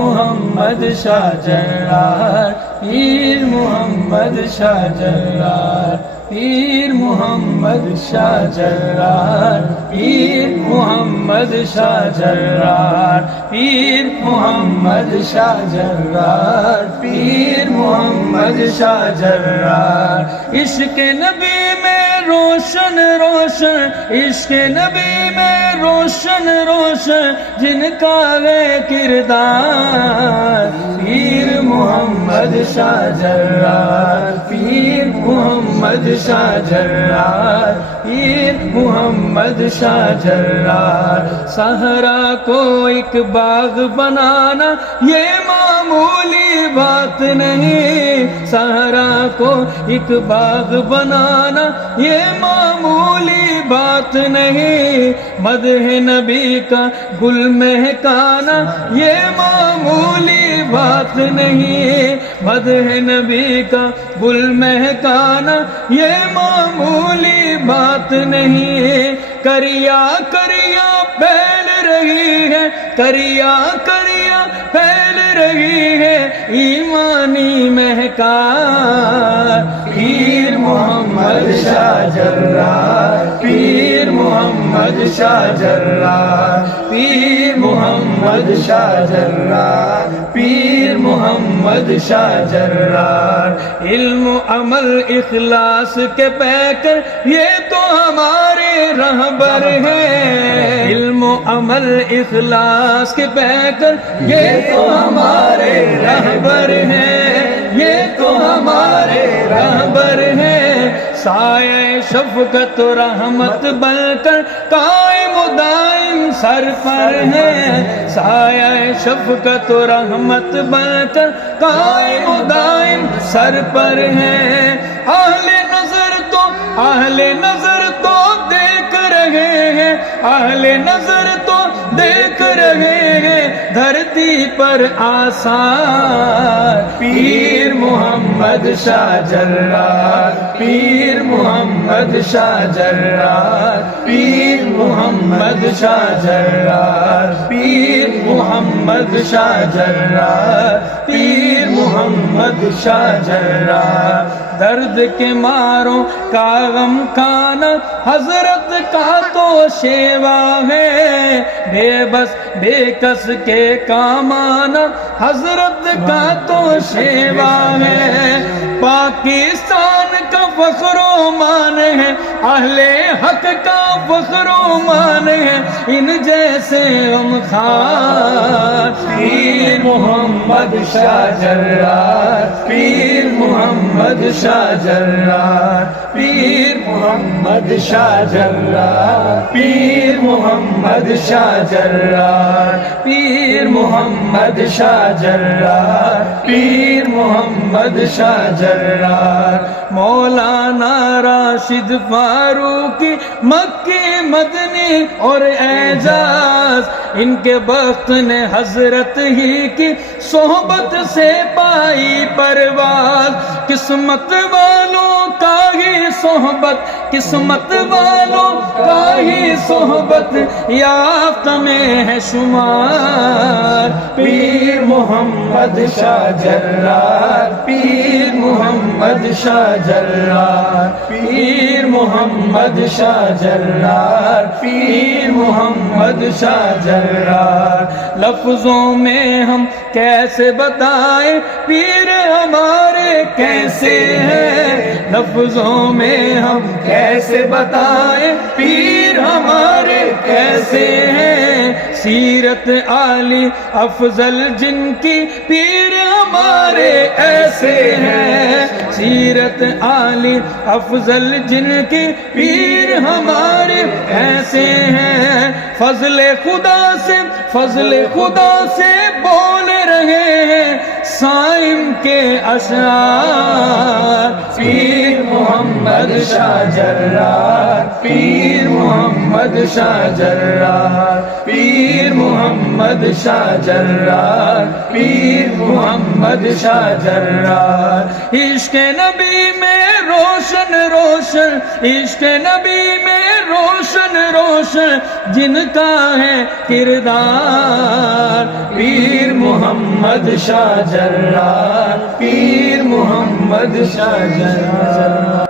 محمد شاہ جرار، پیر محمد شاہ جرار، پیر محمد شاہ جرار، پیر محمد شاہ جرار، پیر محمد شاہ جرار، پیر محمد شاہ جرار۔ عشق نبی میں روشن روشن، عشق نبی میں روشن روشن جن کا ہے کردار، پیر محمد شاہ جرار، پیر محمد شاہ جرار، پیر محمد شاہ جرار۔ صحرا کو ایک باغ بنانا یہ معمولی بات نہیں، صحرا کو ایک باغ بنانا یہ معمولی بات نہیں، مدح نبی کا گل مہکانا یہ معمولی بات نہیں، مدح نبی کا گل مہکانا یہ معمولی بات نہیں۔ کریا کریا پھیل رہی ہے، کریا کریا پھیل رہی ہے ایمانی مہکار، پیر محمد شاہ جرار، پیر محمد شاہ جرار، پیر محمد شاہ جرار، پیر محمد شاہ جرار۔ علم عمل اخلاص کے پیکر یہ تو ہمارے رہبر ہیں، علم عمل اخلاص کے پیکر یہ تو ہمارے رہبر ہیں، یہ تو ہمارے رہبر ہیں۔ سایہ شفقت و رحمت بن کر قائم و دائم سر پر ہے، سایہ شفقت و رحمت بن کر قائم و دائم سر پر ہے۔ اہل نظر تو دیکھ رہے ہیں، اہل نظر تو دیکھ رہے ہیں دھرتی پر آثار، پیر محمد شاہ جرار، پیر محمد شاہ جرار، پیر محمد شاہ جرار، پیر محمد شاہ جرار، پیر محمد شاہ جرار۔ درد کے ماروں کا غم کھانا حضرت کا تو شیوا ہے، بے بس بے کس کے کام آنا حضرت کا تو شیوا ہے۔ پاکستان کا فخر و مان ہے، اہل حق کا فخر و مان ہے، ان جیسے غمخوار، پیر محمد شاہ جرار، پیر محمد شاہ جرار، پیر محمد شاہ جرار، پیر محمد شاہ جرار، پیر محمد شاہ جرار، پیر محمد شاہ جرار۔ مولانا راشد فاروقی مکی مدنی اور اعجاز، ان کے بخت نے حضرت ہی کی صحبت سے پائی پرواز، قسمت والوں کا ہی صحبت، قسمت والوں کا ہی صحبت یافت میں ہے شمار، پیر محمد شاہ جرار، پیر محمد شاہ جرار، پیر محمد شاہ جرار، پیر محمد شاہ جرار۔ لفظوں میں ہم کیسے بتائیں پیر ہمارے کیسے ہیں، لفظوں میں ہم کیسے بتائیں پیر ہمارے کیسے ہیں، سیرت عالی افضل جن کی پیر ہمارے ایسے ہیں، سیرت عالی افضل جن کی پیر ہمارے ایسے ہیں۔ فضل خدا سے بول رہے ہیں صائم کے اشعار، پیر محمد شاہ جرار، پیر محمد شاہ جرار، پیر محمد شاہ جرار، پیر محمد شاہ جرار۔ عشق نبی میں روشن روشن، عشق نبی میں روشن روشن جن کا ہے کردار، پیر محمد محمد شاہ جرار، پیر محمد شاہ جرار۔